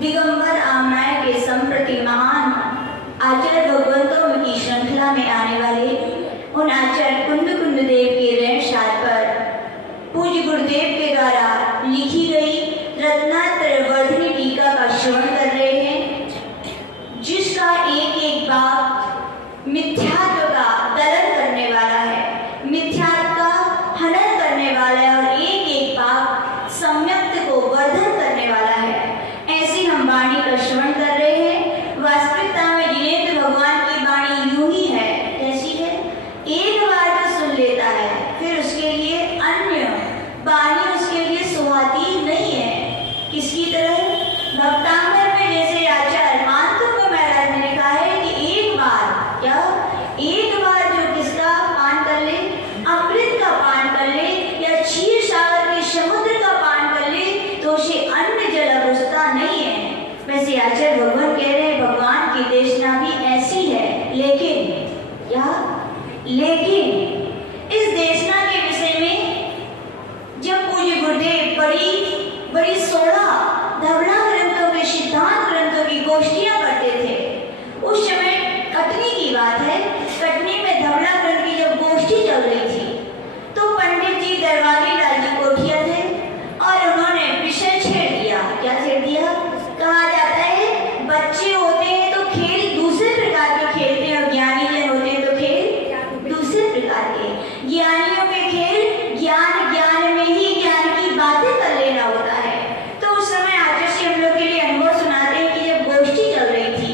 दिगंबर आमनाय के संप्रति महान आचार्य भगवंतों की श्रृंखला में आने वाले उन आचार्य कुंद कुंद देव के ऋणशाल पर पूज्य गुरुदेव के द्वारा लिखी गई रत्नात्र वर्धिनी टीका का श्रवण कर रहे हैं, जिसका एक एक भाग मिथ्यात्व का दलन करने वाला है, मिथ्यात्व का हनन करने वाला है और एक एक भाग सम्यक्त को वर्धन करने वाला है। ऐसी हम वाणी का ज्ञानियों के खेल ज्ञान ज्ञान में ही ज्ञान की बातें कर लेना होता है। तो उस समय आचार्य जी हम लोग के लिए अनुभव सुनाते हैं कि जब गोष्ठी चल रही थी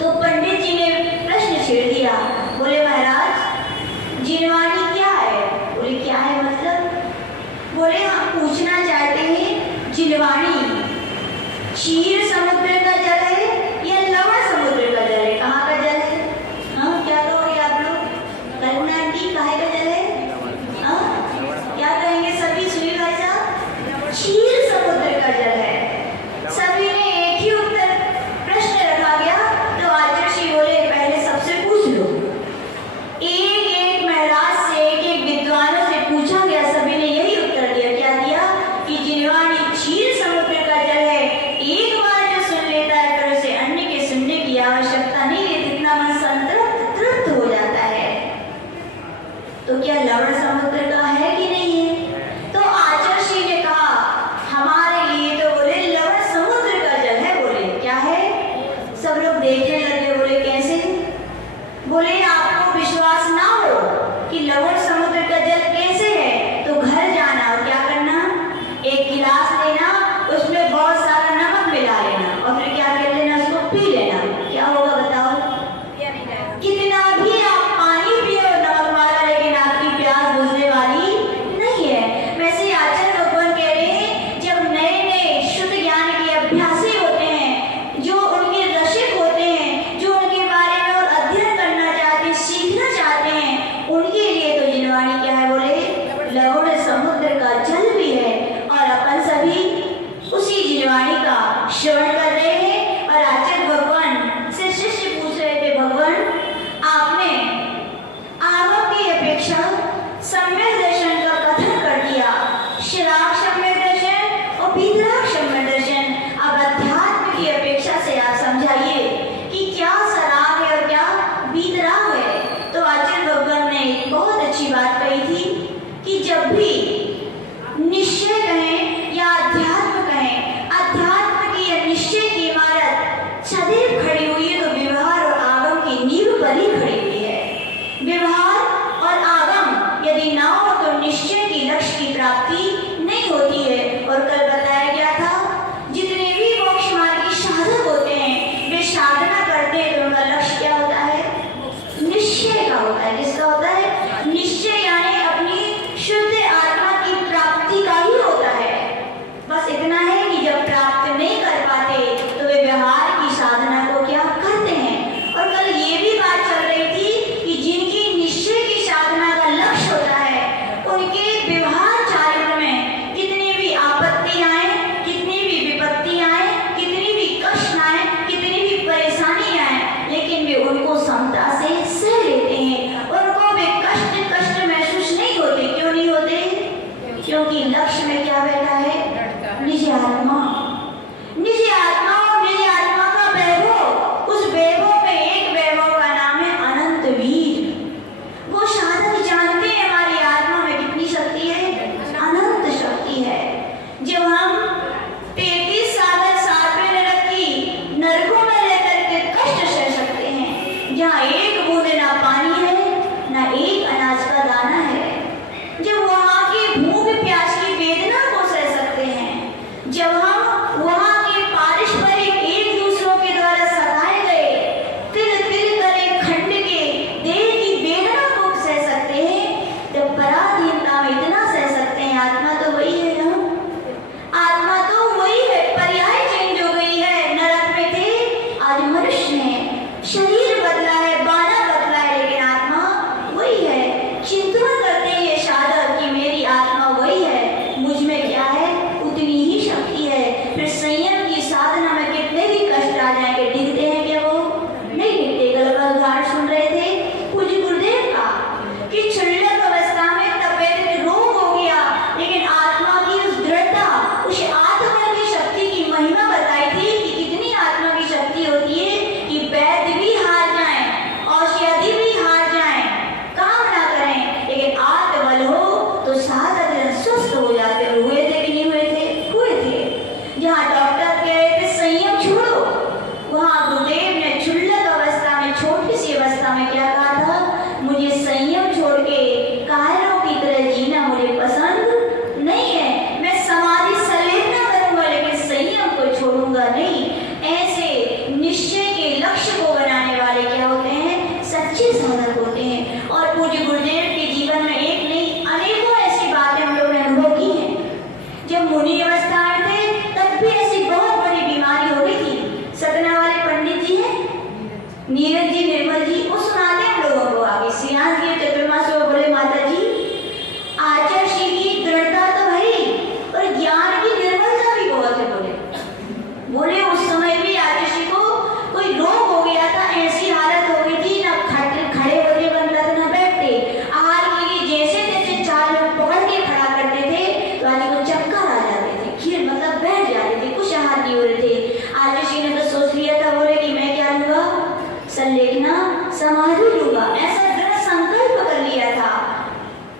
तो पंडित जी ने प्रश्न छेड़ दिया। बोले महाराज जिनवाणी क्या है? बोले क्या है मतलब? बोले हम पूछना चाहते हैं जिनवाणी क्षीर समुद्र का जल है या लवण समुद्र का जल है? कहाँ का जल है? हाँ क्या कहोगे आप लोग? कल्पना आंटी काहे का जल है? हाँ क्या कहेंगे सभी? सुनील भाई साहब क्षीर समुद्र का जल है। सभी ने एक ही उत्तर प्रश्न रखा गया। तो आचार्य जी बोले पहले सबसे पूछ लो। एक एक महाराज से एक एक विद्वानों से पूछा गया, सभी ने यही उत्तर दिया। क्या दिया? कि जिनवाणी क्षीर समुद्र का जल है। एक बार जो सुन लेता है फिर उसे अन्य के सुनने की आवश्यकता नहीं है, इतना मन संतृप्त तृप्त हो जाता है। तो क्या लवण समुद्र का है कि नहीं है? तो आचार्य जी ने कहा हमारे लिए तो बोले लवण समुद्र का जल है। बोले क्या है? सब लोग देखने लगे। बोले कैसे? बोले आपको विश्वास ना हो कि लवण समुद्र का जल कैसे है तो घर जाना और क्या करना, एक गिलास लेना, उसमें बहुत सारा नमक मिला लेना और फिर क्या कर लेना, उसको पी लेना। क्या होगा बताओ? कितना भी आप पानी पियो नमक वाला, लेकिन आपकी प्यास बुझने वाली नहीं है। वैसे आचार्य भगवान कह रहे हैं जब नए नए शुद्ध ज्ञान के अभ्यासी होते हैं, जो उनके रसिक होते हैं, जो उनके बारे में और अध्ययन करना चाहते हैं, सीखना चाहते हैं, उनके लिए तो जिनवाणी क्या है? बोले लवण समुद्र का जल भी है। और अपन सभी उसी जिनवाणी का श्रवण कर रहे हैं। और आचार्य भगवान से शिष्य पूछ रहे थे भगवान आपने आगम की अपेक्षा सम्यक दर्शन का कथन कर दिया, श्राग सम्यक दर्शन और वितराग सम्यक दर्शन। अब अध्यात्म की अपेक्षा से आप समझाइए कि क्या सराग है और क्या वितराग है। तो आचार्य भगवान ने एक बहुत अच्छी बात कही थी कि जब भी निश्चय कहें या अध्यात्म कहें, अध्यात्म की या निश्चय की इमारत सदैव खड़ी हुई है तो व्यवहार और आगम की नींव पर ही खड़ी हुई है। व्यवहार और आगम यदि ना हो तो निश्चय की लक्ष्य की प्राप्ति नहीं होती है। और कल बताया गया था जितने भी मोक्ष मार्ग के साधक होते हैं वे साधना करते हैं तो उनका लक्ष्य क्या होता है? निश्चय का होता है। किसका होता है? निश्चय यानी अपनी शुद्ध आत्मा की प्राप्ति का ही होता है। बस इतना है कि जब प्राप्त नहीं कर पाते तो वे व्यवहार की साधना को क्या करते हैं। और कल ये भी बात चल रही थी कि जिनकी निश्चय की साधना का लक्ष्य होता है उनके व्यवहार चारित्र में कितनी भी आपत्ति आए, कितनी भी विपत्ति आए, कितनी भी कष्ट आए, कितनी भी परेशानी आए, लेकिन वे उनको समता से सह लेते हैं। उनको वे कष्ट महसूस नहीं होते। क्यों नहीं होते? क्योंकि लक्ष्य में क्या बैठा है? निज आत्मा। निज आत्मा और निज आत्मा का वैभव, उस वैभव में एक वैभव का नाम है अनंत वीर। वो साधक जानते हैं हमारी आत्मा में कितनी शक्ति है? अनंत शक्ति है। जब हम 33 सागर सातवें नरक की नरकों में रहकर के कष्ट सह सकते हैं, जहाँ एक बूंद ना पानी है ना एक अनाज का दाना है, जब वहाँ की भूख प्यास की वेदना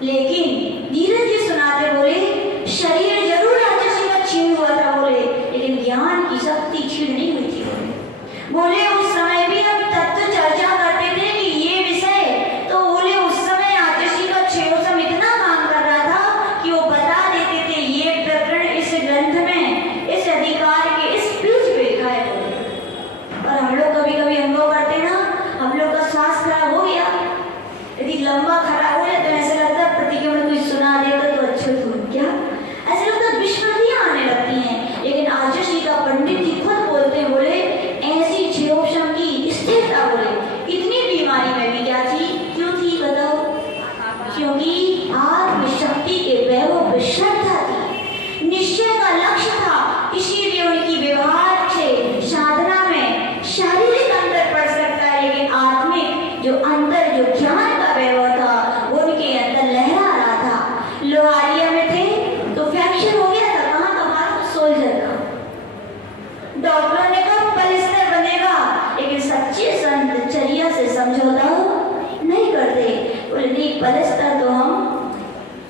लेकिन धीरज जी सुनाते बोले शरीर जरूर राजसी का क्षीण हुआ था बोले, लेकिन ज्ञान की शक्ति क्षीण नहीं हुई थी बोले। उस समय भी हम तत्व चर्चा करते थे कि ये विषय, तो बोले उस समय राजसी का क्षेत्रसम इतना काम कर रहा था कि वो बता देते थे ये प्रकरण इस ग्रंथ में इस अधिकार के इस पेज पे लिखा है बोले। और हम लोग कभी कभी अनुभव करते ना, हम लोग का श्वास खराब हो गया, यदि लंबा खराब हो जाए तो ऐसा लगता है प्रतिक्रमण कोई सुना देगा तो अच्छा सुन, क्या ऐसा लगता है विस्मृतियां आने लगती हैं। लेकिन आचार्य श्री का पंडित जी खुद बोलते हैं बोले ऐसी क्षेत्रोपशम की स्थिरता बोले इतनी बीमारी में भी क्या थी, क्यों थी बताओ? क्योंकि आत्मशक्ति के वैभव में श्रद्धा थी, निश्चय का लक्ष्य था, इसीलिए उनकी व्यवहार से साधना में शारीरिक अंतर पड़ सकता है, लेकिन आत्मिक जो अंतर जो ज्ञान का वैभव था वो उनके अंदर लहरा रहा था। लोहारिया में थे तो फ्रैक्चर हो गया था, कहाँ का मालूम? सोल्जर का। डॉक्टर ने कहा पलिस्तर बनेगा, लेकिन सच्चे संत चर्या से समझौता नहीं करते, बोले नहीं पलिस्तर तो हम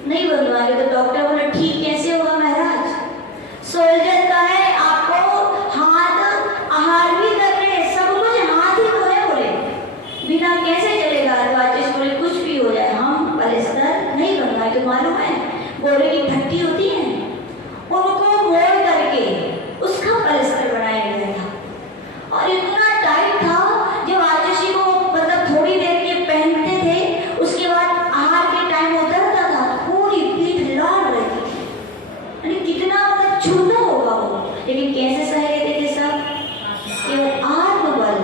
नहीं बनवाएंगे। तो डॉक्टर बोले ठीक कैसे होगा महाराज, सोल्जर का है, आपको हाथ आहार भी कर रहे, सब कुछ हाथ ही तो है बोले, बिना कैसे चलेगा? तो आचार्य बोले कुछ भी हो जाए हम पलिस्तर नहीं बनवाए। तो मालूम है बोले की भट्टी होती है उनको मोड़ करके उसका पलिस्तर बनाया गया था, और इतना टाइट था जब आचार्य को मतलब थोड़ी देर के पहनते थे उसके बाद आहार के टाइम उतरता था पूरी पीठ लाल रहती थी, यानी कितना मतलब छूटा होगा वो, लेकिन कैसे सह लेते थे सब? केवल आत्मबल,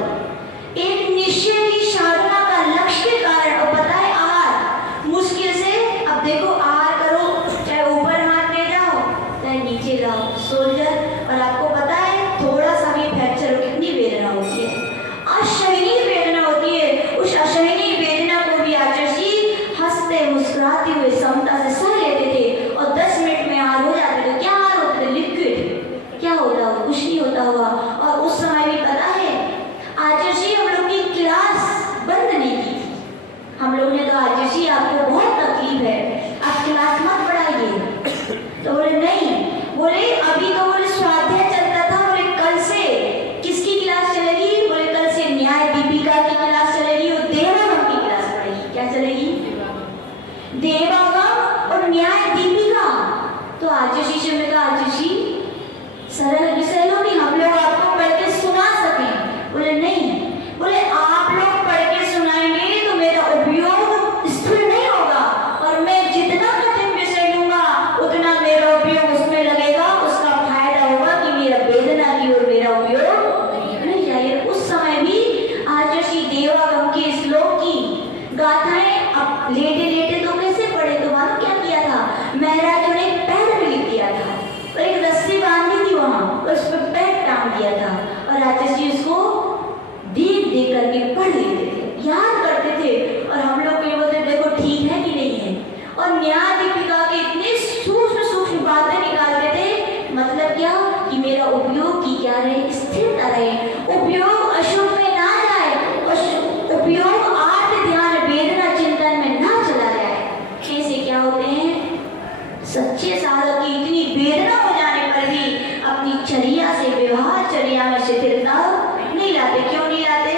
एक निश्चय की साधना का लक्ष्य के कारण। और पता है आहार मुश्किल से, अब देखो आहार करो चाहे ऊपर हाथ ले जाओ चाहे नीचे लाओ सोल्जर, और आपको पता है थोड़ा सा भी फ्रैक्चर कितनी वेदना होती है, असहनीय वेदना होती है। उस असहनीय वेदना को भी आचार्य जी हंसते मुस्कुराते हुए समता से सह लेते थे, और 10 मिनट में हार हो जाते थे। क्या हार होते थे? लिक्विड, क्या होता हुआ? कुछ नहीं होता हुआ। और उस समय भी पता है आचार्य जी हम लोग की क्लास बंद नहीं की थी, हम लोग ने तो आचार्य जी आपको बहुत तकलीफ है आप क्लास मत पढ़ाइए, तो बोले नहीं, बोले अभी तो बोले स्वाध्याय चलता था, बोले कल से किसकी क्लास चलेगी? बोले कल से न्याय दीपिका की क्लास चलेगी और देवागम की क्लास पढ़ेगी। क्या चलेगी? देवागम और न्याय दीपिका। तो आचार्य जी ने कहा आचार्य जी सरल विषय लो नहीं, हम लोग आपको पढ़ के सुना सकें। बोले नहीं, बोले आप लोग पढ़ के सुनाएंगे तो मेरा उपयोग स्थिर नहीं होगा, और मैं जितना कठिन विषय लूंगा उतना मेरा उपयोग उसमें लगेगा, उसका फायदा होगा कि मेरा वेदना की और मेरा उपयोग नहीं जाएगा। उस समय भी आचार्य श्री देवागम के श्लोक की गाथाएं अब लेटे लेटे तो कैसे पढ़े, तो मालूम क्या किया था? महाराज ने पैर में लिख दिया था और एक रस्सी बांधी थी वहां, उस पर पैर टांग दिया था, और आचार्य जी उसको देख देख करके पढ़ लेते थे, याद करते थे। और हम लोग ये बोलते देखो ठीक है कि नहीं है, और न्याय दीपिका के इतने सूक्ष्म सूक्ष्म बातें निकालते थे। मतलब क्या कि मेरा उपयोग की क्या रहे, स्थिरता रहे, उपयोग अशुभ में ना जाए, उपयोग आत्म ध्यान वेदना चिंतन में ना चला जाए। कैसे क्या होते हैं सच्चे साधक की इतनी वेदना हो जाने पर भी अपनी चर्या से व्यवहार चर्या में शिथिलता नहीं लाते। क्यों नहीं लाते?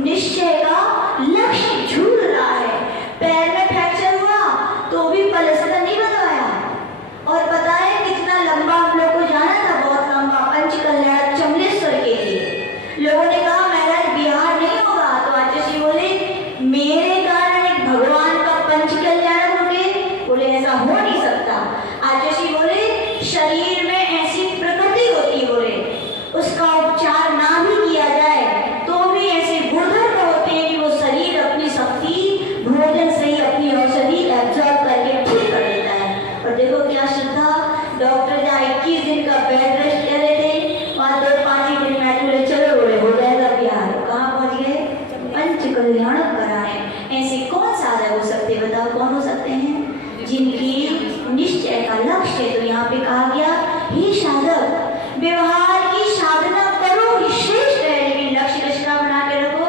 निश्चय का लक्ष्य झूल रहा है। पैर में फ्रैक्चर हुआ तो भी पलस्तर नहीं बनवाया, और पता है कितना लंबा हम लोग को जाना था, बहुत लंबा, पंचकल्याण चमलेश्वर के लिए। लोगों ने कहा महाराज बिहार नहीं होगा, तो आचार्य जी बोले मेरे कारण एक भगवान का पंचकल्याण होंगे? बोले ऐसा हो नहीं सकता। आचार्य जी बोले शरीर में ऐसी प्रकृति होती है, बोले उसका उपचार ना भी किया जाए तो भी ऐसे गुणधर्म होते हैं कि वो शरीर अपनी शक्ति भोजन से ही अपनी औषधि एब्जॉर्ब करके ठीक कर लेता है। और देखो क्या श्रद्धा, डॉक्टर जहाँ 21 दिन का बेड रेस्ट कह रहे थे वहाँ 2-5 दिन में बोले चलो बोले हो जाएगा बिहार। कहाँ पहुँच गए? पंचकल्याण कराए। ऐसे कौन साधक हो सकते बताओ, कौन हो सकते हैं? जिनकी निश्चय का लक्ष्य। तो यहाँ पे कहा गया हे साधक व्यवहार की साधना करो ही श्रेष्ठ है, लेकिन लक्ष्य किसका बना के रखो?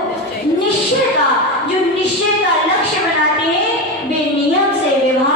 निश्चय का। जो निश्चय का लक्ष्य बनाते हैं वे नियम से व्यवहार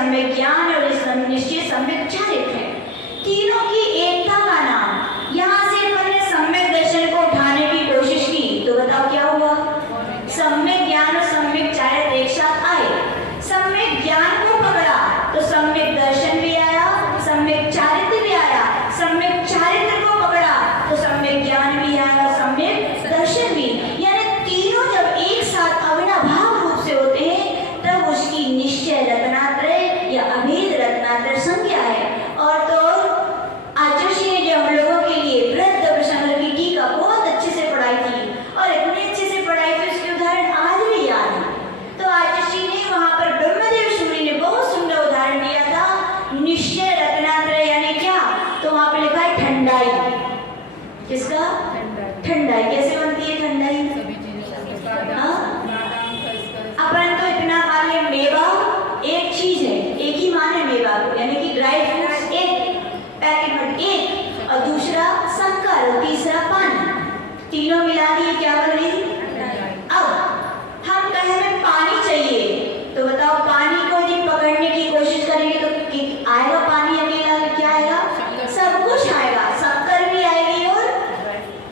सम्यक ज्ञान और निश्चय सम्यक चारित्र है। तीनों की एकता का नाम। यहाँ से अपन ने सम्यक दर्शन को उठाने की कोशिश की तो बताओ क्या हुआ? सम्यक ज्ञान और सम्यक चारित्र एक साथ आए। सम्यक ज्ञान को पकड़ा तो सम्यक दर्शन भी आया, सम्यक चारित्र भी आया। सम्यक चारित्र को पकड़ा तो सम्यक ज्ञान भी आया, सम्यक दर्शन भी। यानी तीनों जब एक साथ अविनाभाव रूप से होते हैं तब उसकी निश्चय रत्नात्रय या अभेद रत्नात्रय संज्ञा है। और तो आचार्य ने जो हम लोगों के लिए वृद्ध प्रसंग की टीका बहुत अच्छे से पढ़ाई थी और इतने अच्छे से पढ़ाई थी उसके उदाहरण आज भी याद है। तो आचार्य ने वहां पर ब्रह्मदेव सूरी ने बहुत सुंदर उदाहरण दिया था निश्चय रत्नात्रय यानी क्या? तो वहां पे लिखा है ठंडाई। किसका? ठंडाई। कैसे बनती है ठंडाई? अपन तो इतना माने मेवा एक चीज है, एक ही माने मेवा को, यानी कि ड्राई फ्रूट्स एक पैकेट में एक, और दूसरा शक्कर और तीसरा पानी, तीनों मिला दिए क्या बन रही? अब हम कहें हमें पानी चाहिए तो बताओ पानी को यदि पकड़ने की कोशिश करेंगे तो आएगा पानी अकेला? क्या आएगा? सब कुछ आएगा, शक्कर भी आएगी और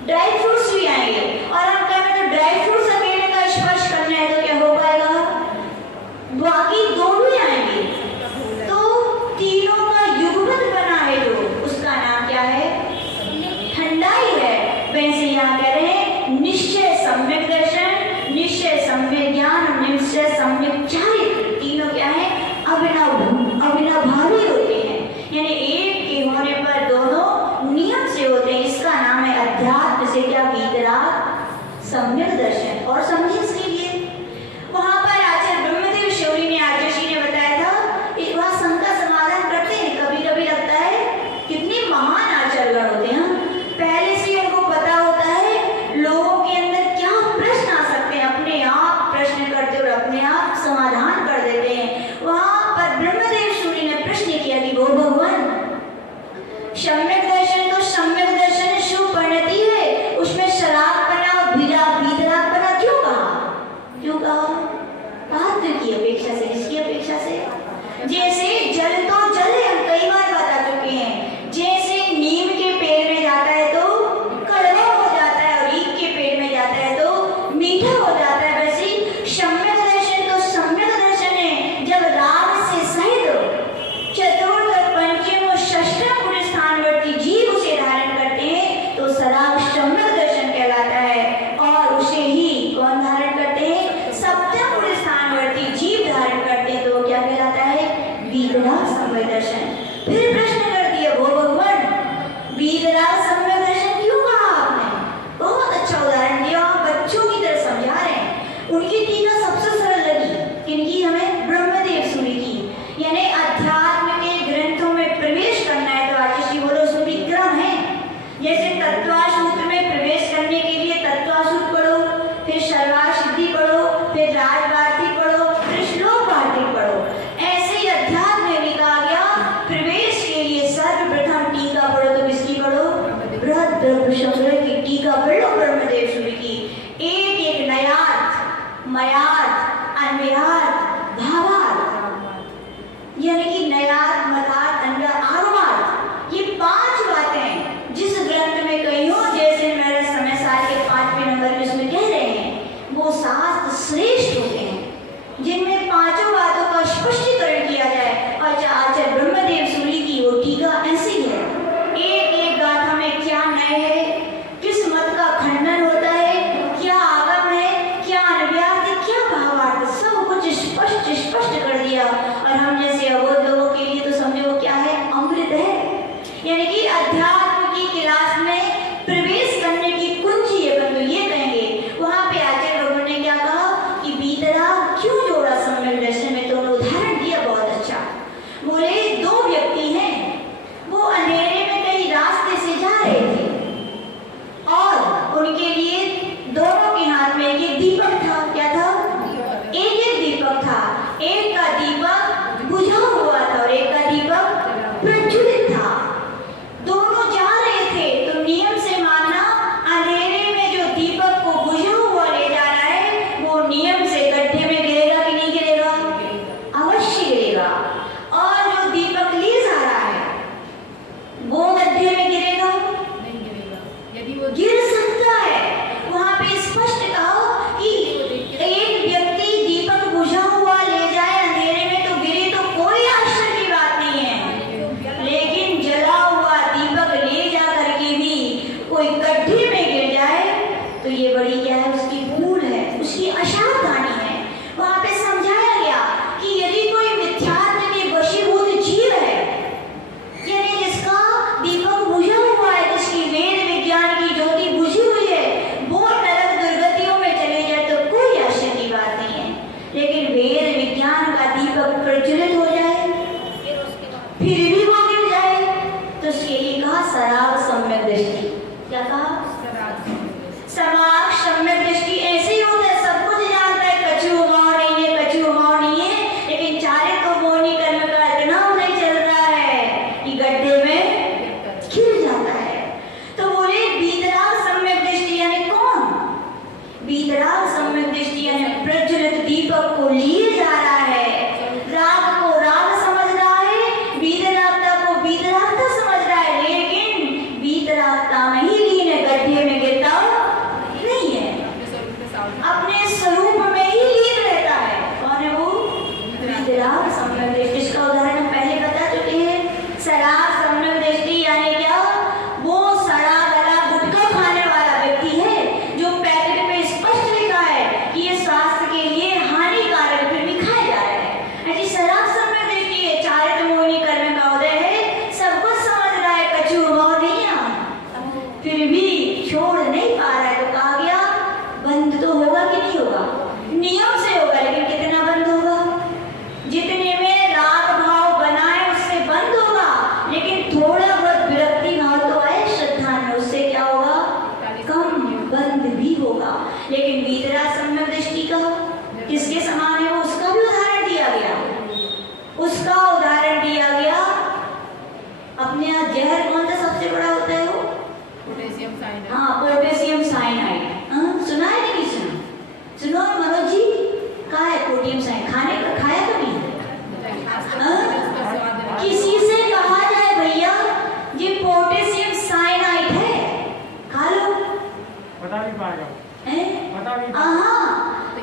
ड्राई फ्रूट्स भी आएंगे। और हम कहें तो ड्राई फ्रूट्स अकेले का स्पर्श करना है तो क्या हो पाएगा? बाकी दो भी आएंगे। तो तीनों का युगपत बना है जो, उसका नाम क्या है? ठंडाई है। वैसे यहाँ कह रहे हैं निश्चय सम्यक दर्शन, निश्चय सम्यक ज्ञान, निश्चय सम्यक चारित्र, तीनों क्या है? अविनाभावी होते हैं। यानी एक के होने पर दोनों नियम से होते हैं। इसका नाम है अध्यात्म से क्या? वीतराग सम्यक दर्शन। और समझिए इसके लिए वहां पर आचार्य ब्रह्मदेव शौरी ने आचार्य ने बताया था कि वह शंका समाधान करते हैं। कभी कभी लगता है कितने महान आचार्यगण होते हैं, पहले से उनको पता होता है लोगों के अंदर क्या प्रश्न आ सकते हैं, अपने आप प्रश्न करते और अपने आप समाधान कर देते हैं। वहां पर ब्रह्मदेव शौरी ने प्रश्न किया कि वो भगवान सम्यक दर्शन तो सम्यक दर्शन शुभ परिणति है, उसमें शराबपना और वीतरागपना क्यों कहा? क्यों कहा? पात्र की अपेक्षा से, किसकी अपेक्षा से? जैसे जल तो जल है, हम कई बार बता चुके हैं। जैसे नीम के पेड़ में जाता है तो कड़वा हो जाता है और ईख के पेड़ में जाता है तो मीठा हो जाता है, वैसे सम्यक दर्शन तो सम्यक दर्शन है। जब राग से सहित चतुर्थ पंचम और षष्ठम पुरुष स्थानवर्ती जीव उसे धारण करते हैं तो सराग सम्यक दर्शन कहलाता है। और उसे ही कौन धारण करते हैं? सप्तम पुरुष स्थानवर्ती जीव धारण करते हैं तो क्या कहलाता है? वीतराग सम्यक दर्शन। फिर प्रश्न कर दिया वो भगवान वीतराग सम्यक दर्शन क्यों कहा आपने? बहुत अच्छा उदाहरण दिया, आप बच्चों की तरह समझा रहे हैं। उनकी टीका सबसे सरल लगी। किनकी? हमें ब्रह्मदेव सूरी की। यानी अध्यात्म के ग्रंथों में प्रवेश करना है तो आचार्य बोलो उसमें भी क्रम है। जैसे तत्वासूत्र में प्रवेश करने के लिए तत्वासूत्र पढ़ो, फिर सर्वार सिद्धि पढ़ो, फिर राजवार्तिक पढ़ो, फिर श्लोक वार्तिक पढ़ो। ऐसे ही अध्यात्म में भी कहा गया प्रवेश के लिए सर्वप्रथम टीका पढ़ो तो किसकी पढ़ो? बृहद प्रसंग की टीका पढ़ो ब्रह्मदेव सूरी की। एक एक नयार्थ, मयार्थ, अन्वयार्थ, भावार्थ, यानी कि नयार्थ, मतार्थ, अन्वयार्थ, आगमार्थ, ये 5 बातें जिस ग्रंथ में कही हो, जैसे मेरे समय साल के 5वें नंबर में उसमें कह रहे हैं, वो शास्त्र श्रेष्ठ होते हैं जिनमें 5 बातों का स्पष्टीकरण किया जाए। और आचार्य ब्रह्मदेव सूरी की वो टीका ऐसी है, एक एक गाथा में क्या नए है, किस मत का खंडन होता है, क्या आगम है, क्या अन्वयार्थ है, क्या भावार्थ, सब कुछ स्पष्ट कर दिया। और हम जैसे अबोध लोगों के लिए तो समझो क्या है? अमृत है। यानी कि अध्यात्म की क्लास में प्रवेश करने की कुंजी है। तो ये कहेंगे वहां पे आचार्य भगवान ने क्या कहा कि वीतराग क्यों जोड़ा सम्यक दर्शन में, तो उदाहरण दिया बहुत अच्छा। बोले 2 व्यक्ति हैं, वो अंधेरे में कहीं रास्ते से जा रहे थे और उनके लिए दोनों के हाथ में एक दीपक था। क्या था? एक दीपक था। एक का दीपक बुझा हुआ था और एक का दीपक प्रज्वलित था। दोनों जा रहे थे तो नियम से मानना अंधेरे में जो दीपक को बुझा हुआ ले जा रहा है वो नियम से गड्ढे में गिरेगा कि नहीं गिरेगा? अवश्य गिरेगा। वीतराग सम्यक दृष्टि, इसका उदाहरण हम पहले बता चुके हैं। सराग सम्यक दृष्टि यानी क्या? वो सड़ा गला गुटखा खाने वाला व्यक्ति है जो पैकेट में स्पष्ट लिखा है कि ये स्वास्थ्य के लिए हानिकारक, फिर भी खाया जा रहा है। ऐसी सराग सम्यक दृष्टि है। चारित्र मोहिनी कर्म का उदय है, सब कुछ समझ रहा है, कछु भाव नहीं है, फिर भी छोड़ नहीं पा रहा है। तो कहा गया बंद तो होगा कि नहीं होगा? नियम से होगा, लेकिन कितना बंद होगा? जितने में राग भाव बनाए उससे बंद होगा, लेकिन थोड़ा बहुत विरक्ति भाव तो आए श्रद्धा में, उससे क्या होगा? कम बंद भी होगा। लेकिन वीतराग सम्यक दृष्टि का किसके समान है? वो उसका भी उदाहरण दिया गया, उसका उदाहरण दिया गया। अपने यहाँ जहर कौन सा सबसे बड़ा होता है? वो पोटेशियम साइनाइड। हाँ, पोटेशियम साइनाइड। सुना है कि नहीं सुना? सुनो मनोज जी, कहा है पोटेशियम साइनाइड? खाने का खाया कभी? किसी से कहा जाए भैया ये पोटेशियम साइनाइड है, खा लो, बता भी पाएगा, बता भी पाएगा। हाँ,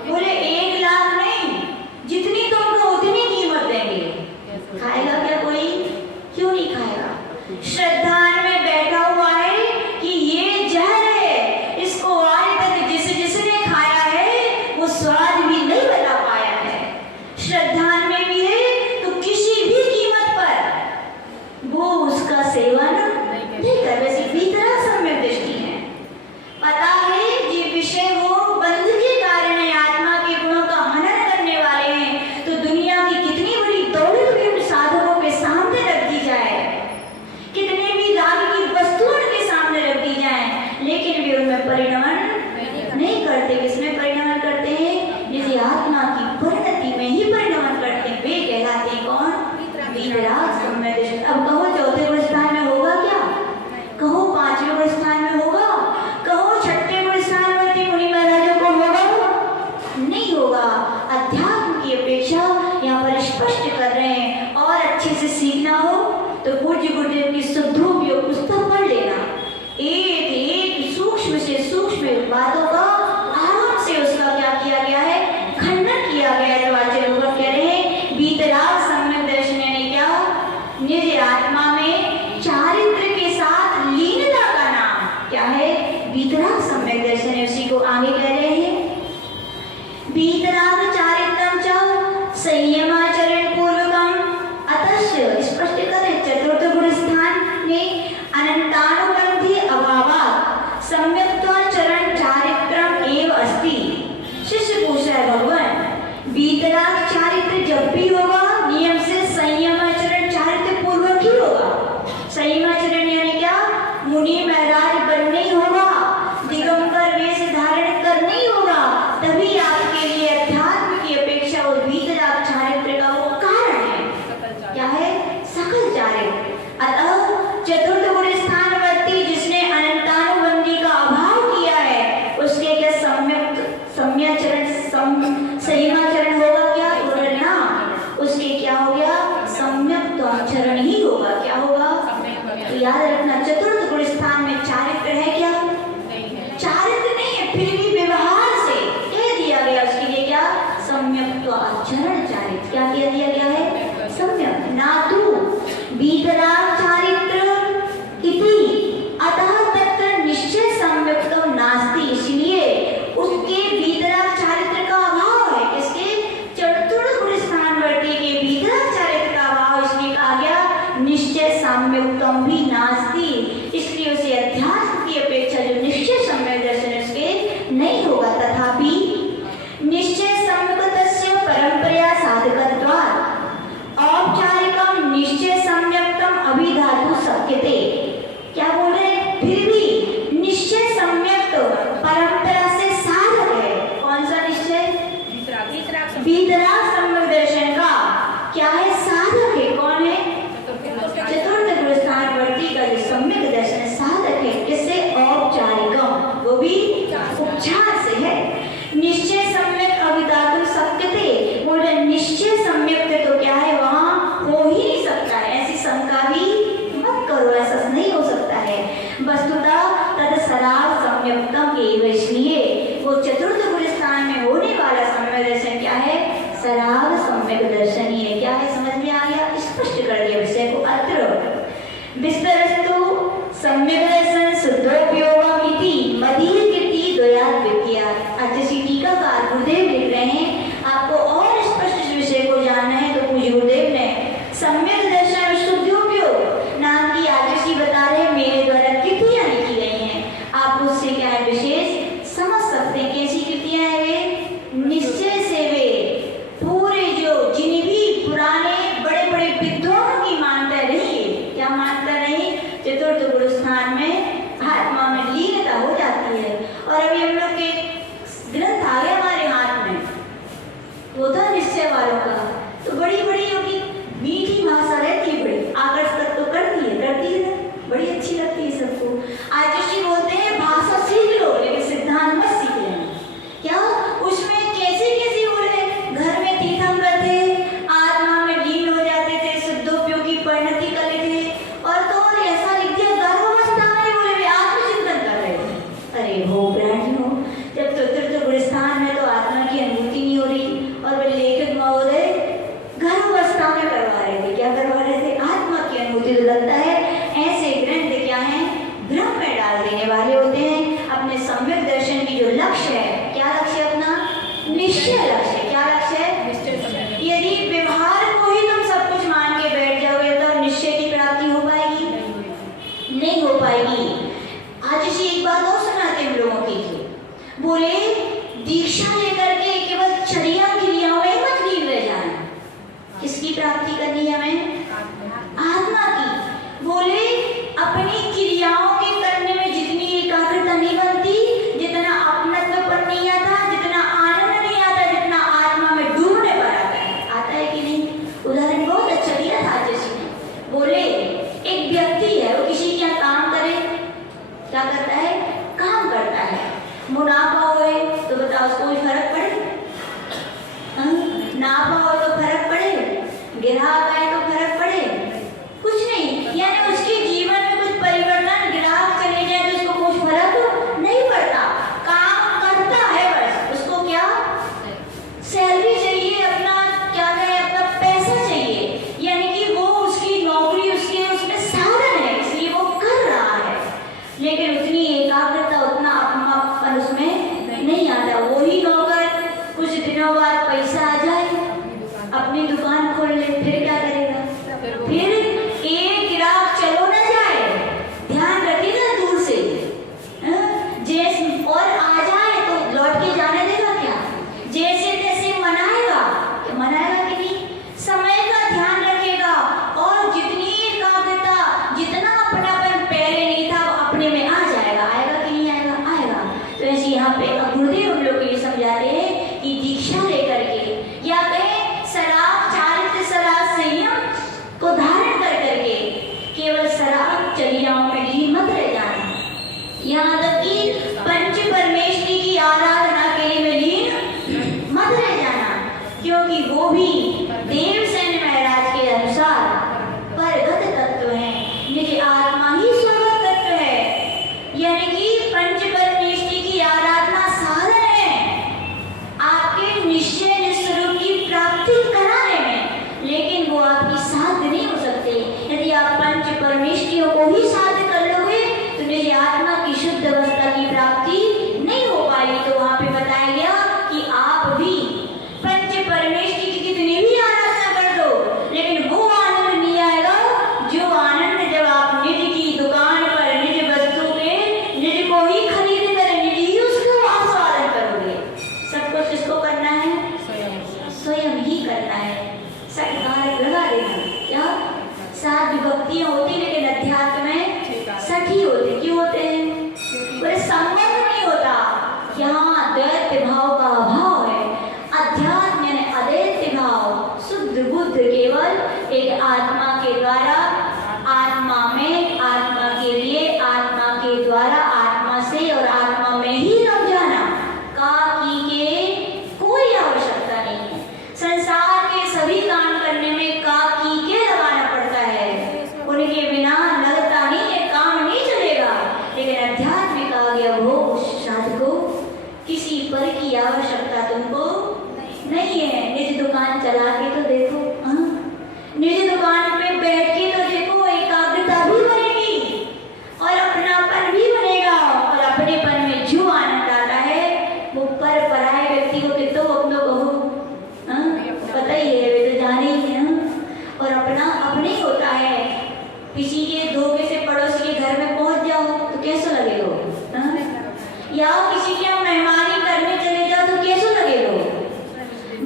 बोले 1 लाख नहीं, जितनी तो उनको उतनी कीमत देंगे। खाएगा क्या कोई? क्यों नहीं खाएगा? श्रद्धा में बैठा हुआ है कि ये जहर है, इसको आज तक जिसने खाया है वो स्वाद भी नहीं बता पाया है। श्रद्धा में भी है तो किसी भी कीमत पर वो उसका सेवन नहीं कर। वैसे वीतराग सम्यक दृष्टि है, पता है ये विषय वो बंध के कारण है, आत्मा के गुणों का हनन करने वाले हैं। तो दुनिया की कितनी बड़ी दौलत भी उन साधकों के सामने रख दी जाए, कितने भी राग की वस्तुएं उनके सामने रख दी जाए, लेकिन वे उनमें परिणमन नहीं करते। किसमें परिणमन करते हैं? निज आत्मा की परिणति में ही परिणमन करते हैं। वे कहलाते हैं कौन? वीतराग सम्यक दृष्टि। अब कहो चौथे गुण स्थान में होगा क्या? कहो 5वें गुण स्थान में होगा? कहो 6ठे गुण स्थान में मुनि महाराजों को होगा? नहीं होगा। अध्यात्म की अपेक्षा यहाँ पर स्पष्ट कर रहे हैं। और अच्छे से सीखना हो तो पूज्य गुरुदेव की शुद्धोपयोग पुस्तक पढ़ लेना। एक एक सूक्ष्म से सूक्ष्म बातों का आराम से उसका क्या किया गया है? खंडन किया गया है। तो आचार्य लोग कह रहे हैं वीतराग सम्यक दर्शन यानी क्या? निज आत्मा में चारित्र के साथ लीनता का नाम क्या है? वीतराग सम्यक दर्शन है। उसी को आगे कह रहे हैं वीतराग चारित्रम च संयमाचरण पूर्वकम अतः स्पष्ट करें। चतुर्थ गुण स्थान में अनंतानुबंधी अभावात् सम्यक्त्वाचरण चारित्रम एव अस्ति। शिष्य पूछ रहा है भगवान वीतराग चारित्र जब भी होगा नियम से संयमाचरण चारित्र पूर्वक ही होगा। संयमाचरण यानी क्या? मुनि महाराज बनने ही होगा, दिगंबर वेश धारण करने ही होगा, तभी आपके लिए अध्यात्म की अपेक्षा वो वीतराग चारित्र का वो कारण है। क्या है? सकल चारित्र। अतः चतुर्थ गुण स्थानवर्ती जिसने अनंतानुबंधी का अभाव किया है उसके क्या सम्याचरण संयमाचरण होगा क्या? ना, उसके क्या हो गया? सम्यक आचरण ही होगा। क्या होगा? तो याद रखना चतुर्थ गुण स्थान में चारित्र है क्या? चारित्र नहीं है, फिर भी व्यवहार से कह दिया गया उसके लिए क्या? सम्यक आचरण चारित्र। क्या कह दिया गया है? सम्यक। ना तू वीतराग चारित्र इति अतः तत्र निश्चय सम्यक्तम नास्ति। इसलिए उसके वीतराग चारित्र का अभाव है। किसके? चतुर्थ गुण स्थानवर्ती के वीतराग चारित्र का अभाव, इसलिए कहा गया निश्चय सम्यक्तम भी नास्ति। विस्तरस्तु सम्यग्दर्शन शुद्धोपयोगम इति मदीय कीर्ति द्वयात् विज्ञात। आज जैसे टीकाकार गुरुदेव लिख रहे हैं, आपको और स्पष्ट इस विषय को जानना है तो पूज्य गुरुदेव ने सम्यक दर्शन शुद्धोपयोग नाम की आदर्शी बता रहे हैं, मेरे द्वारा कृतियां लिखी गई हैं। आप उससे क्या है विशेष समझ सकते हैं। कैसी कृतियां हैं वे? निश्चय से वे पूरे जो जिन्हें भी पुराने बड़े बड़े विद्वानों की मानता रही, क्या मानता रही? चतुर्थ गुरु स्थान में आत्मा में लीनता हो जाती है। और अभी हम लोग के ग्रंथ आ गया हमारे हाथ में, वो था निश्चय वालों का, तो बड़ी बड़ी उनकी मीठी भाषा रहती है, बड़ी आकर्षक तो करती है ना, बड़ी अच्छी लगती है सबको। आज ऋषि बोलते हैं भाषा सीख लो लेकिन सिद्धांत मत सीख लेना। क्या उसमें कैसे कैसे बोले, घर में तीर्थंकर थे, आत्मा में लीन हो जाते थे, शुद्धोपयोगी परिणति कर लेते थे, और तो और ऐसा लिख दिया गर्भावस्था में बोले वे आत्मचिंतन कर रहे थे। अरे हो ब्राह्मण हो, जब चतुर्थ गुरु स्थान में तो आत्मा की अनुभूति नहीं हो रही, और वे लेखक महोदय गर्भावस्था में करवा रहे थे। क्या करवा रहे थे? आत्मा की अनुभूति। तो लगता है ऐसे ग्रंथ क्या हैं, भ्रम में डाल देने वाले होते हैं। अपने सम्यक दर्शन की जो लक्ष्य है, क्या लक्ष्य है अपना? निश्चय लक्ष्य। क्या लक्ष्य है? यदि व्यवहार को ही तुम सब कुछ मान के बैठ जाओगे तो निश्चय की प्राप्ति हो पाएगी? नहीं हो पाएगी। आज इसी एक बात और सुनाते हम लोगों की, बोले दीक्षा लेकर के केवल चर्या क्रियाओं में मत लीन रह जाना। किसकी प्राप्ति करनी है हमें? आत्मा की। बोले अपनी क्रियाओं के करने में जितनी एकाग्रता नहीं बनती, जितना अपनत्वपन नहीं आता, जितना आनंद नहीं आता, जितना आत्मा में डूबने पर आता है कि नहीं? उदाहरण बहुत अच्छा दिया था जैसे ने, बोले एक व्यक्ति है, वो किसी के यहाँ काम करे, क्या करता है? काम करता है, मुनाफा होए तो बताओ उसको कोई फर्क पड़े? नाफा हो तो फर्क पड़े, ग्राहक आए तो फर्क पड़े? कुछ नहीं। यानी उसके जीवन में कुछ परिवर्तन, ग्राहक चले जाए तो उसको कुछ फर्क नहीं पड़ता, काम करता है बस। उसको क्या सैलरी चाहिए, अपना क्या कहे, अपना पैसा चाहिए, यानी कि वो उसकी नौकरी उसमें साधन है, इसलिए वो कर रहा है। लेकिन उतनी एकाग्रता, उतना अपनापन उसमें नहीं आता। वही नौकर कुछ दिनों बाद पैसा आ जाए, अपनी दुकान खोल ले, फिर क्या करेगा? फिर एक ग्राहक चलो ना जाए, ध्यान रखिएगा दूर से, जैसे और आ जाए तो लौट के जाने देगा क्या? जैसे तैसे मनाएगा कि नहीं? समय का ध्यान रखेगा, और जितनी एकाग्रता, जितना अपनापन पहले नहीं था वो अपने में आ जाएगा। आएगा कि नहीं आएगा? आएगा। तो ऐसे यहाँ पे गुरुदेव हम लोग को ये समझाते हैं कि दीक्षा लेकर के, या कहें शराब चारित्र शराब संयम को धारण कर करके केवल शराब चर्याओं में लीन मत रह जाना। यहाँ तक कि पंच परमेश्वरी की आराधना के लिए में लीन मत रह जाना, क्योंकि वो भी देवसेन महाराज के अनुसार परगत तत्व है, निज आत्मा ही स्वगत तत्व है। यानी कि पंच परमेश्वरी की आराधना साधन है आपके निश्चय स्वरूप की प्राप्ति कराने में, लेकिन वो आपकी साध्य नहीं हो सकते। यदि आप पंच परमेश्वरियों को ही साध्य कर लोगे तो निज आत्मा की शुद्ध अवस्था की प्राप्ति नहीं हो पाएगी। तो वहां पे बताया गया कि आप भी पंच परमेश्वरी की कितनी भी आराधना कर दो, लेकिन वो आनंद नहीं आएगा जो आनंद जब आप निज की दुकान पर निज वस्तु के निज को ही खरीद कर निज ही उसका आस्वादन करोगे। सब कुछ किसको करना है? स्वयं ही करना है। सरकार लगा देना। क्या 7 विभक्तियां होती, लेकिन अध्यात्म में 6 ही होते। क्यों होते हैं? बोले संबंध नहीं होता, यहाँ द्वैत भाव का अभाव है। अध्यात्म यानी अद्वैत भाव, शुद्ध बुद्ध केवल एक आत्मा के द्वारा, आत्मा में, आत्मा के लिए, आत्मा के द्वारा, आत्मा से और आत्मा में ही रम जाना का की के कोई आवश्यकता नहीं है। संसार के सभी काम करने में का की के लगाना पड़ता है, उनके बिना लगता नहीं है, काम नहीं चलेगा। लेकिन अध्यात्म का गया वो साधको किसी पर की आवश्यकता तुमको नहीं है। निज दुकान चला के तो देखो, निज दुकान पे बैठ के तो देखो, एकाग्रता भी या किसी के यहाँ मेहमानी करने चले जाओ तो कैसा लगेगा?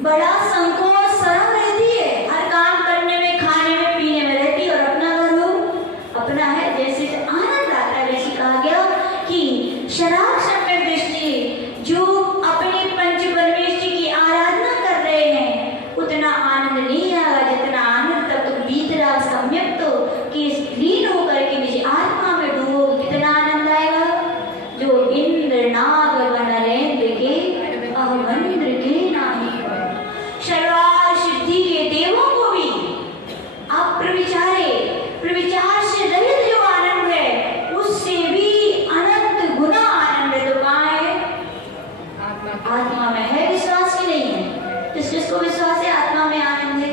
बड़ा संकोच शर्म रहती है, हर काम करने में, खाने में, पीने में रहती है। और अपना घर हो, अपना है, जैसे आनंद आता है। वैसे कहा गया कि शराब सम्यक दृष्टि, जो अपने पंच परमेश्वर की आराधना कर रहे हैं, उतना आनंद नहीं आएगा जितना आनंद तब तक बीत रहा सम्यक तो कि लीन होकर के निज आत्मा में डूबो, कितना आनंद आएगा। जो इंद्र नाग वनरेंद्र के अहमंद्र के नाही, शर्वार सिद्धि के देवों को भी आप प्रविचार से रहित जो आनंद है, उससे भी अनंत गुना आनंद तो कहाँ है? आत्मा में है। विश्वास की नहीं है? जिसको विश्वास है आत्मा में आनंद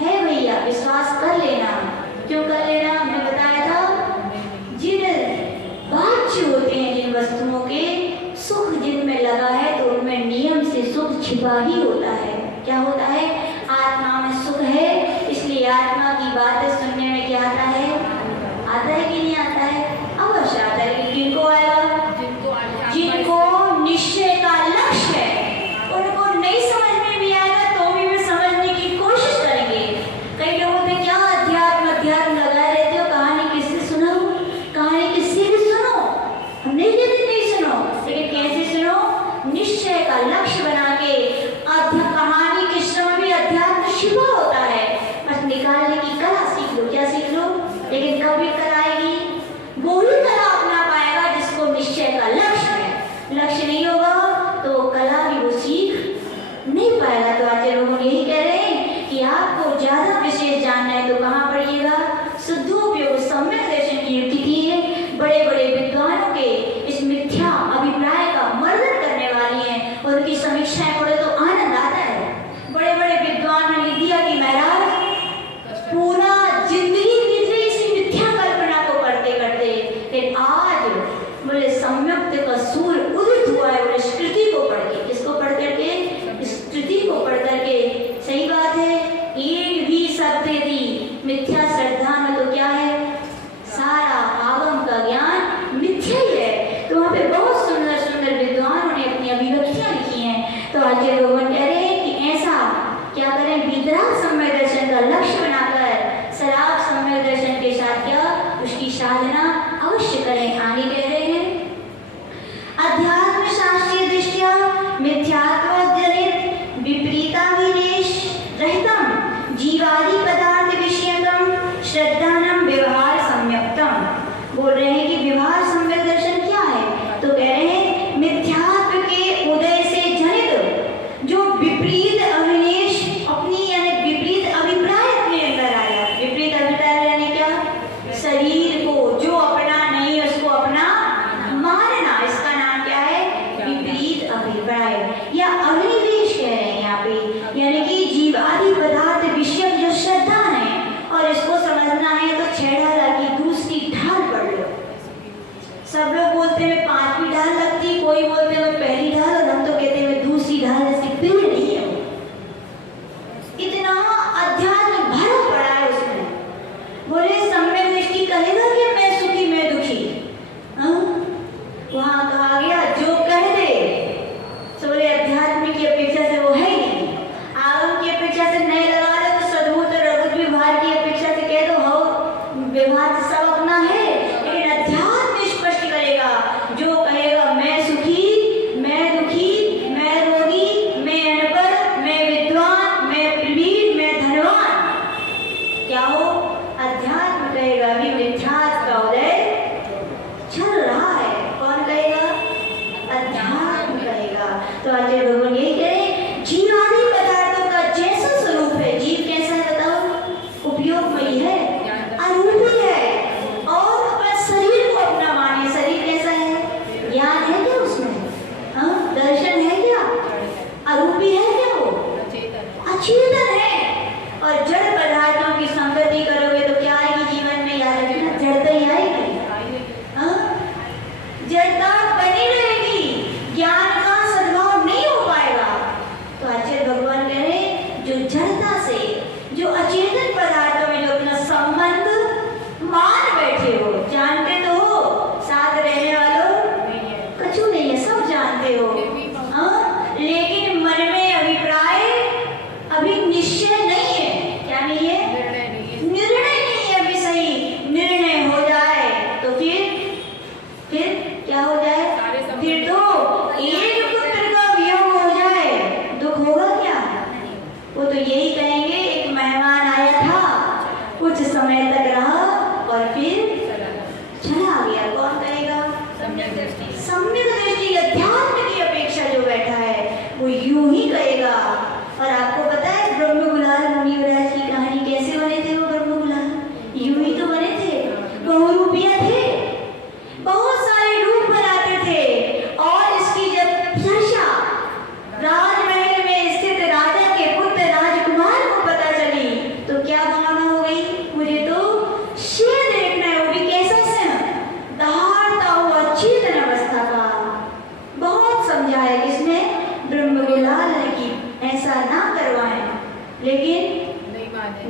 है भैया, विश्वास कर लेना। क्यों कर लेना? हमने बताया था, जिन वाच्य होते हैं, जिन वस्तुओं के सुख जिनमें लगा है तो उनमें नियम से सुख छिपा ही होता है। क्या होता है? आत्मा में सुख है, इसलिए आत्मा की बातें सुनने में क्या आता है? आता है कि नहीं आता है? अवश्य आता है। लेकिन किनको आएगा? जिनको निश्चय का लक्ष्य है, उनको नहीं समझ में भी आएगा तो भी वे समझने की कोशिश करेंगे। कई लोगों ने क्या अध्यात्म लगाए रहते हो, कहानी किससे सुनो, कहानी किससे भी सुनो, हम नहीं कहते नहीं सुनो, लेकिन कैसे सुनो? निश्चय का लक्ष्य बना के। कहानी के समय भी अध्यात्म छिपा होता है, बस निकालने की कला सीख लो। क्या सीख लो? लेकिन कभी कराएगी वो ही कला अपना पाएगा जिसको निश्चय का लक्ष्य है। लक्ष्य नहीं होगा तो कला भी वो सीख नहीं पाएगा। तो आज लोगों यही कह रहे हैं कि आपको ज्यादा विशेष जानना है तो कहाँ पढ़िएगा? शुद्धोपयोग सम्यक दर्शन की युक्ति की है। बड़े बड़े विद्वानों के इस मिथ्या अभिप्राय का मर्दन करने वाली है, उनकी समीक्षाएं पढ़े तो आनंद आता है। बड़े बड़े विद्वान ने लिख दिया कि महाराज पूरा जिंदगी बीत गई इसी मिथ्या कल्पना को करते करते, लेकिन आज बोले सम्यक का सूर्य उदित हुआ है। बोले स्मृति को पढ़ के, किसको पढ़ करके? स्मृति को पढ़ करके। सही बात है, एक भी शब्द दी मिथ्या श्रद्धा में तो क्या है? सारा आगम का ज्ञान मिथ्या ही है। तो वहाँ पे बहुत सुंदर सुंदर विद्वानों ने अपनी अभिव्यक्तियां लिखी हैं। तो आज ये लोग कह रहे हैं कि ऐसा क्या करें? वितराग सम्यक दर्शन का लक्ष्य बनाकर शराब सम्यक दर्शन के साथ क्या उसकी साधना अवश्य करें। आगे कह रहे हैं, अध्यात्म शास्त्रीय दृष्टिया मिथ्यात्व जनित विपरीताभिनिवेश रहितम जीवादि पदार्थ विषयकम समय तक रहा और फिर चला गया। कौन कहेगा? सम्यक दृष्टि अध्यात्म की अपेक्षा जो बैठा है वो यूं ही कहेगा। और आपको पता है ब्रह्म गुलाल मुनि महाराज की कहानी कैसे बने थे? वो ब्रह्म गुलाल यूं ही तो बने थे, बहुरूपिया थे, बहुत सारे रूप बनाते थे। और इसकी जब चर्चा राजमहल में स्थित राजा के पुत्र राजकुमार को पता चली तो क्या भावना हो गई? मुझे तो शेर देखना है, वो भी कैसा सिंह, दहाड़ता हुआ चेतन अवस्था का। बहुत समझाया किसने? ब्रह्म गुलाल ने कि ऐसा ना करवाएं, लेकिन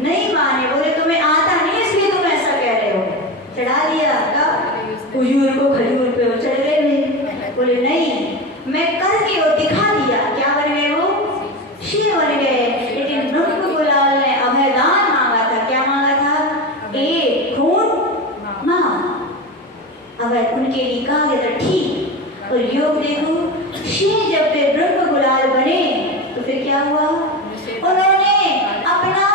नहीं माने। बोले तुम्हें आता नहीं इसलिए तुम ऐसा कह रहे हो। चढ़ा दिया का खजूर को, खजूर पे वो चढ़ गए वे। बोले नहीं, मैं करके वो दिखा दिया। क्या बन गए वो? शेर बन गए। लेकिन ब्रह्म गुलाल ने अभयदान मांगा था। क्या मांगा था? एक खून मां। अगर उनके लिए कहा गया था ठीक। और योग देखो, शेर जब वे ब्रह्म गुलाल बने तो फिर क्या हुआ? उन्होंने अपना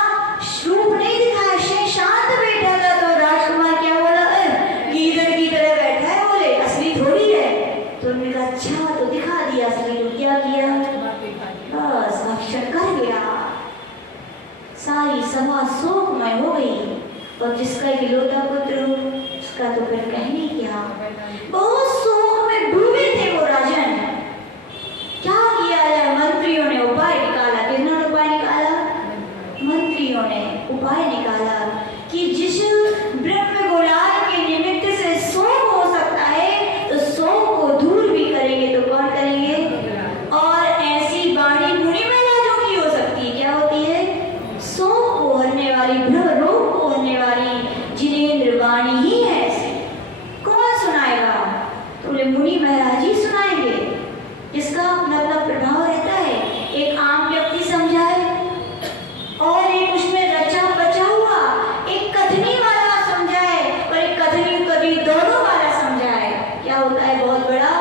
रूप नहीं दिखाया। शेर शांत बैठा था तो राजकुमार क्या बोला? गीदड़ की तरह बैठा है। बोले असली थोड़ी है। तो उन्होंने कहा अच्छा तो दिखा दिया असली। तो क्या किया? बस भक्षण कर गया। सारी सभा शोकमय हो गई। और जिसका इकलौता पुत्र हो उसका तो फिर कहने क्या। बहुत शोक में डूबे थे वो राजन। क्या किया जाए? मंत्रियों ने उपाय निकाला। किन्होंने उपाय निकाला? मंत्रियों ने उपाय निकाला कि जिस ब्रह्म गुलाल के निमित्त से शोक हो सकता है तो शोक को दूर भी करेंगे। तो कौन करेंगे? और ऐसी वाणी मुनि महाराजों की हो सकती है। क्या होती है? शोक को हरने वाली, भ्रम रोग को हरने वाली जिनेंद्र वाणी ही है ऐसी। कौन सुनाएगा? तो बोले मुनि महाराज ही सुनाएंगे, जिसका अपना अपना प्रभाव रहता है। एक आम व्यक्ति समझाए और एक उसमें रचा बचा हुआ, एक कथनी वाला समझाए और एक कथनी कभी दोनों वाला समझाए। क्या होता है? बहुत बड़ा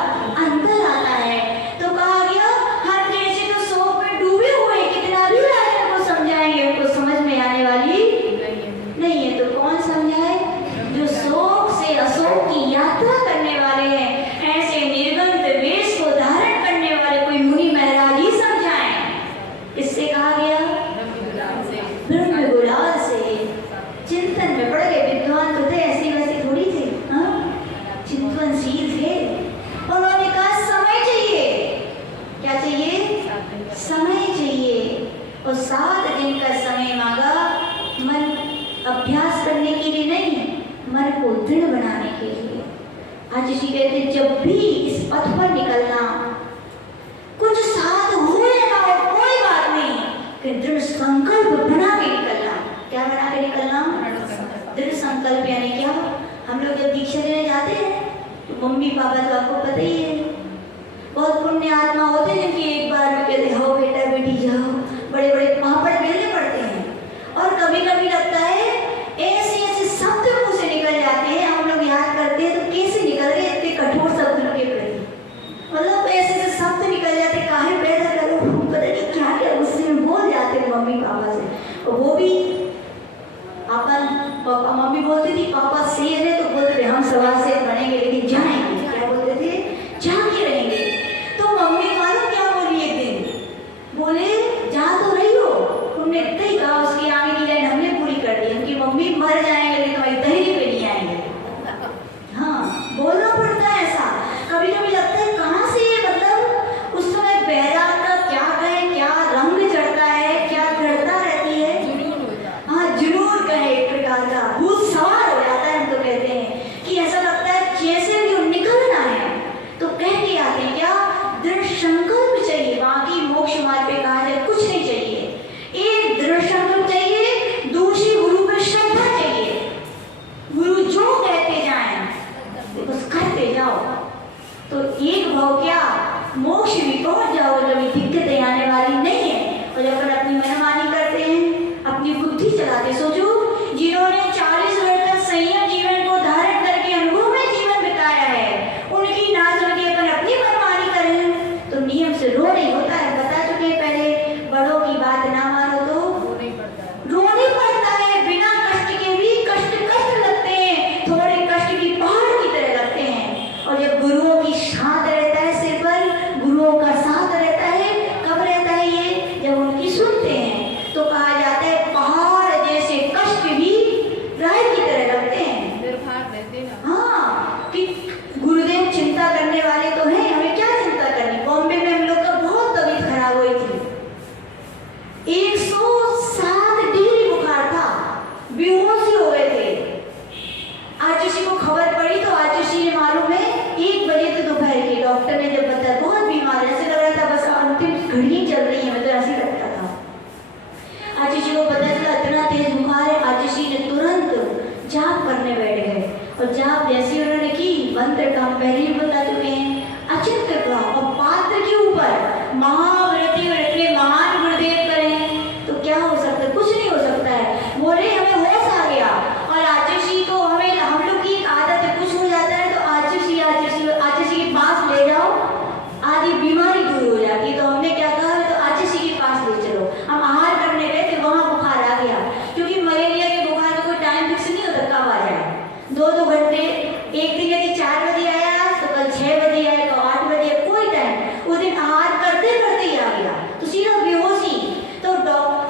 अंतर आता है। तो कहा गया हम जैसे तो शोक में डूबे हुए कितना भी राजा को समझाएंगे उनको समझ में आने वाली नहीं है। तो कौन समझाए? जो शोक से अशोक की यात्रा करने वाले हैं, ऐसे निर्गंत वेश को धारण करने वाले कोई मुनि महाराज ही समझाएं। इससे कहा गया ब्रह्म गुलाल से चिंतन में पड़ गए। विद्वान तो थे, ऐसी वैसी थोड़ी थे, चिंतनशील थे। उन्होंने कहा समय चाहिए। क्या चाहिए? समय चाहिए। और 7 दिन का समय मांगा। मन अभ्यास करने के लिए नहीं, मन को दृढ़ बनाने के लिए। आज जी कहते जब भी इस पथ पर निकलना, कुछ साथ हो या ना हो कोई बात नहीं, कि दृढ़ संकल्प बना के निकलना। क्या बना के निकलना? दृढ़ संकल्प। यानी क्या? हम लोग जब दीक्षा लेने जाते हैं तो मम्मी पापा तो आपको पता ही है, बहुत पुण्य आत्मा होते हैं जिनकी एक बार में कहते हो बेटा बेटी जाओ, बड़े बड़े पापड़ बेलने पड़ते हैं। और कभी कभी लगता है ऐसे ऐसे शब्द मुंह से निकल जाते हैं, हम लोग याद करते हैं तो कैसे निकल गए इतने कठोर शब्दों के प्रति। मतलब ऐसे ऐसे शब्द निकल जाते, काहे पैदा करो, पता नहीं क्या क्या गुस्से में बोल जाते हैं मम्मी पापा से। और वो भी अपन पापा मम्मी बोलती थी पापा शेर है तो बोलते थे हम सवा शेर बनेंगे लेकिन जाएंगे। क्या बोलते थे? जाके रहेंगे। तो मम्मी मालूम क्या बोली एक दिन? बोले जा तो रही हो, तुमने इतना ही कहा, उसकी आगे की लाइन हमने पूरी कर दी। उनकी मम्मी मर जाएंगे लेकिन तुम्हारी दहली पे नहीं आएंगे। हाँ, बोलना पड़ता है ऐसा। कभी कभी लगता है कहाँ से मतलब उस समय बैराग का क्या कहे, क्या रंग चढ़ता है, क्या दृढ़ता रहती है। हाँ, जुनून कहे एक प्रकार का, भूत सवार हो जाता है। हम तो कहते हैं कि ऐसा लगता है जैसे भी पहले ही बता चुके हैं। अचिंत्य प्रभाव और पात्र के ऊपर महाव्रती और इतने महान गुरुदेव करें तो क्या हो सकता है? कुछ नहीं हो सकता है। बोले हमें होश आ गया और आचार्य को हमें हम लोग की एक आदत है, कुछ हो जाता है तो आचार्य के पास ले जाओ, आदि बीमारी दूर हो जाती है। तो हमने क्या कहा, तो आचार्य के पास ले चलो। हम आहार करने गए थे, वहाँ बुखार आ गया, क्योंकि मलेरिया के बुखार का कोई टाइम फिक्स नहीं होता कब आ जाए। 2-2 घंटे, एक दिन यदि 4 बजे आया तो कल 6 बजे आया, कल 8 बजे, कोई टाइम। उस दिन आहार करते करते ही आ गया तो सीधा बेहोशी। तो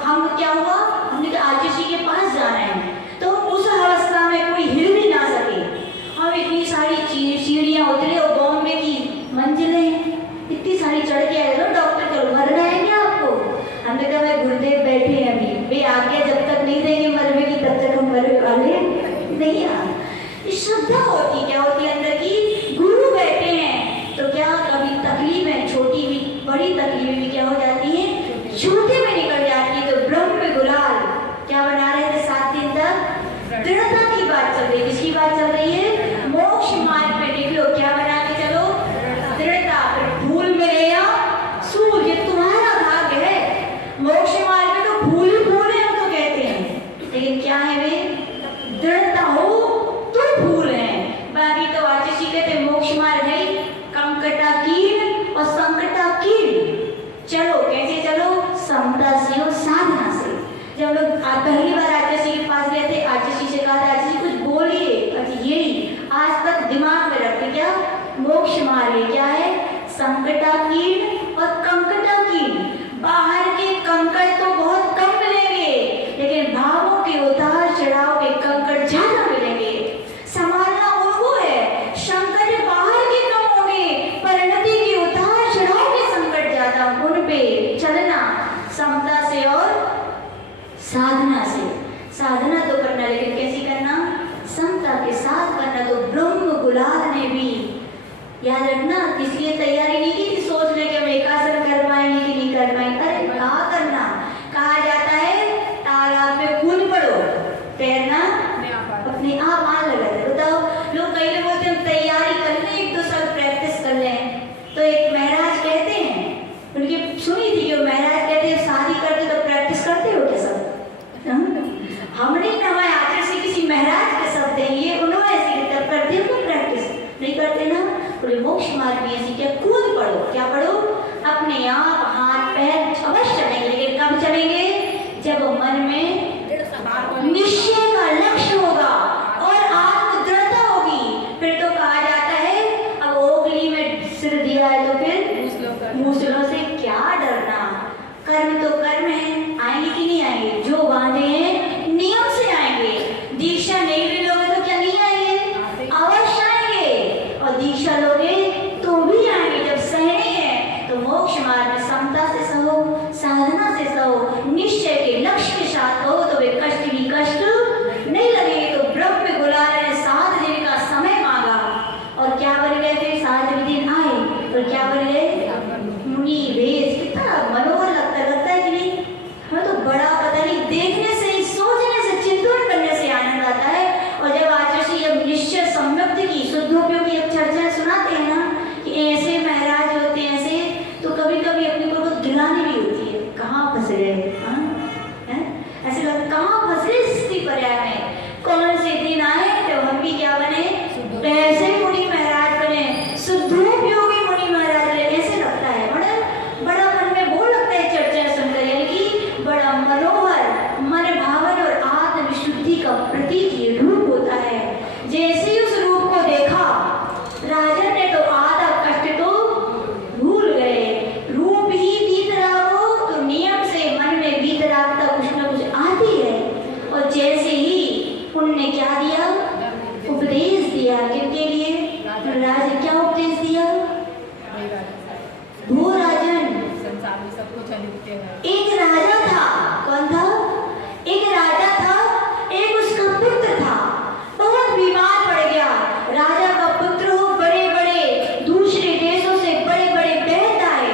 हम क्या हुआ, हमने कहा आचार्य के पास जाना है। तो उस अवस्था में कोई हिल भी ना सके। हम इतनी सारी सीढ़ियाँ उतरे और बॉम्बे की मंजिलें इतनी सारी चढ़ के आए। लो डॉक्टर करो, मरना है क्या आपको? हमने कहा भाई गुरुदेव बैठे हैं अभी, वे आज्ञा जब तक नहीं देंगे मरने की तब तक हम मरने वाले नहीं। श्रद्धा होती क्या होती है अंदर की, गुरु बैठे हैं तो क्या कभी तकलीफें छोटी भी बड़ी तकलीफें भी क्या हो जाती है, छोटे में निकल जाती है। तो ब्रह्म गुलाल क्या बना रहे थे 7 दिन तक? दृढ़ता की बात चल रही है। किसकी बात चल रही है? मोक्ष मार्ग में निकलो, क्या बना के चलो? दृढ़ता। फिर फूल मिलेगा सूल, ये तुम्हारा भाग्य है। मोक्ष मार्ग में तो फूल ही फूल है, हम तो कहते हैं, लेकिन क्या है वे? दृढ़ता हो तो फूल है। बाकी तो आचार्य जी कहते मोक्ष मार्ग है कंकटा कीन और संकटा कीन। चलो कैसे चलो? समता से और साधना से। जब लोग पहली बार आचार्य जी के पास गए थे, आचार्य जी से कहा था आचार्य जी कुछ बोलिए, यही आज तक दिमाग में रखते क्या? मोक्ष मार्ग क्या है? संकटा कीन और कंकटा कीन। बाहर के कंकड़ तो बहुत कम मिलेंगे, लेकिन भावों के उतार चढ़ाव के कंकड़ ज्यादा मिलेंगे। संभालना उनको है। संकट बाहर के कम होंगे, परिणति के उतार चढ़ाव के संकट ज्यादा, उन पे चलना समता से और साधना से। साधना तो करना, लेकिन कैसी करना? समता के साथ करना। तो ब्रह्म गुलाल ने भी याद रखना, इसलिए तैयारी नहीं की थी सोच ले कि हम एकासन कर पाएंगे कि नहीं कर पाएंगे। अरे कहा करना, कहा जाता है तालाब में कूद पड़ो, तैरना अपने आप आने लगा था। बताओ, लोग कई लोग बोलते हैं तैयारी कर लें, 1-2 साल प्रैक्टिस कर लें। तो एक महाराज कहते हैं, उनकी सुनी थी कि महाराज कहते हैं शादी करते तो प्रैक्टिस करते हो क्या सब? हमने हमारे आचार्य से किसी महाराज के शब्द हैं ये, उन्होंने ऐसे तब करते हो प्रैक्टिस नहीं करते ना। पूरे मोक्ष मार्ग में ऐसी क्या? कूद पड़ो। क्या पढ़ो? अपने आप हाथ पैर अवश्य चलेंगे, लेकिन कब चलेंगे? जब मन में निश्चय का लक्ष्य होगा और आत्म दृढ़ता होगी। फिर तो कहा जाता है अब ओखली में सिर दिया है तो फिर मूसलों से क्या डरना। कर्म तो कर्म है, आएंगे कि नहीं आएंगे? जो बांधे हैं नियम से आएंगे। दीक्षा नहीं भी लोगे तो क्या नहीं आएंगे? अवश्य आएंगे। और दीक्षा लोगे तो भी आएंगे। जब सहने हैं तो मोक्ष मार्ग में समता से सहो, साधना से सहो, निश्चय के लक्ष्य के साथ हो तो वे कष्ट भी कष्ट नहीं लगेंगे। तो ब्रह्म गुलाल ने 7 दिन का समय मांगा और क्या बन गए? फिर 7 दिन आए और क्या बन गए? मुनि वेश। कितना मनोहर लगता है कि नहीं? हमें तो बड़ा पता नहीं, देखने से, सोचने से, चिंतन करने से आनंद आता है। और जब आचार्य जब निश्चय सम्यक्त की शुद्धोपयोगी की चर्चा सुनाते हैं ना कि ऐसे महाराज होते हैं ऐसे, तो कभी कभी अपने को गिलानी भी होती है, कहाँ फंस गए? ऐसे लगता कहाँ फंस गए स्थिति पर्याय में। कौन से दिन आए जब हम भी क्या बने? ऐसे मुनि महाराज बने, शुद्धोपयोगी मुनि महाराज बने। ऐसे लगता है बड़ा मन में वो लगता है चर्चा सुनकर, यानी कि बड़ा मनोहर, मन भावन और आत्म विशुद्धि का प्रतीक ये रूप होता है। जैसे ही उस रूप को देखा राजन ने तो आधा कष्ट तो भूल गए। रूप ही वीतराग हो तो नियम से मन में वीतरागता कुछ न कुछ आती है। और जैसे ही उनने क्या दिया? उपदेश दिया। किनके लिए? राज क्या उपदेश दिया? वो राजन एक राजा था। कौन था? एक राजा था, एक उसका पुत्र था, बहुत बीमार पड़ गया। राजा का पुत्र हो, बड़े बड़े दूसरे देशों से बड़े बड़े वैद्य आए,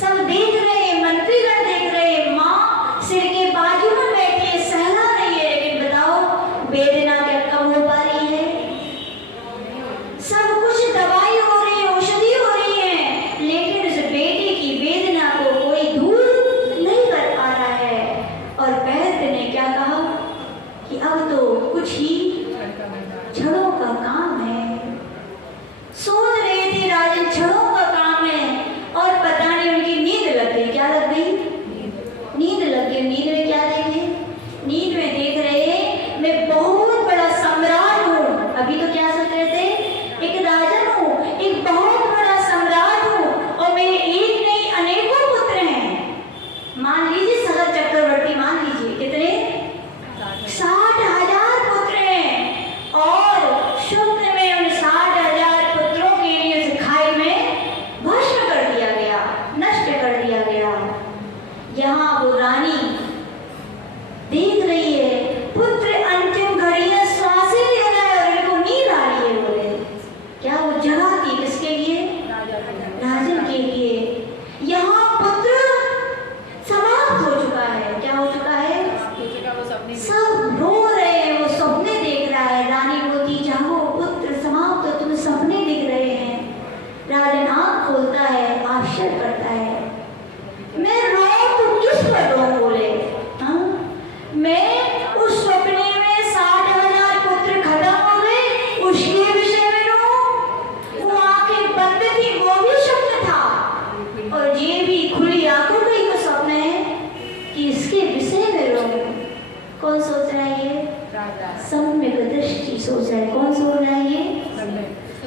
सब देख रहे, मंत्रीगण देख रहे, माँ सिर के बाजू में बैठी है, सहला नहीं है। लेकिन बताओ वेदना क्या कम हो पा रही है? सब कुछ दवाई सोच रहा है। कौन सोच रहा है ये?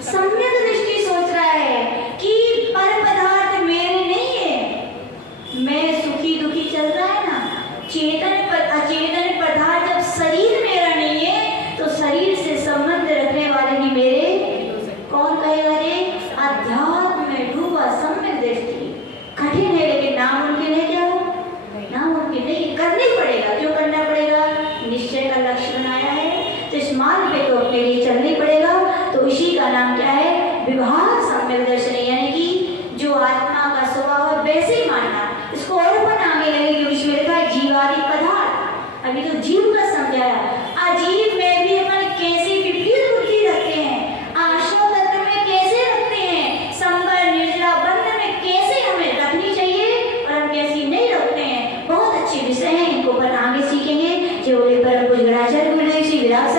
सम्यक दृष्टि सोच रहा है कि पर पदार्थ मेरे नहीं है, मैं सुखी दुखी चल रहा है ना। अचेतन पदार्थ जब शरीर मेरा नहीं है तो शरीर से संबंध रखने वाले ही मेरे, कौन कहेगा रे? अध्यात्म में डूबा सम्यक दृष्टि कठिन है, लेकिन नामुमकिन है क्या? नामुमकिन नहीं, करना ही पड़ेगा। क्यों करना पड़ेगा? निश्चय का लक्ष्य बनाया है तो इस मार्ग पे तो अपने लिए चलना ही पड़ेगा। तो इसी का नाम क्या है? विभाग सम्यक दर्शन, यानी कि जो आत्मा का स्वभाव है वैसे ही मानना। इसको और अपन आगे लगेगी, इसमें लिखा है जीवादि पदार्थ। अभी तो जीव का समझाया, अजीव में भी अपन कैसी विपरीत बुद्धि रखते हैं, आश्रम तत्व में कैसे रखते हैं, संबर निर्जला बंध में कैसे हमें रखनी चाहिए और हम कैसी नहीं रखते हैं। बहुत अच्छे विषय हैं, इनको अपन आगे सीखेंगे। जो बोले परम पूज्य आचार्य गुरुदेव श्री विराट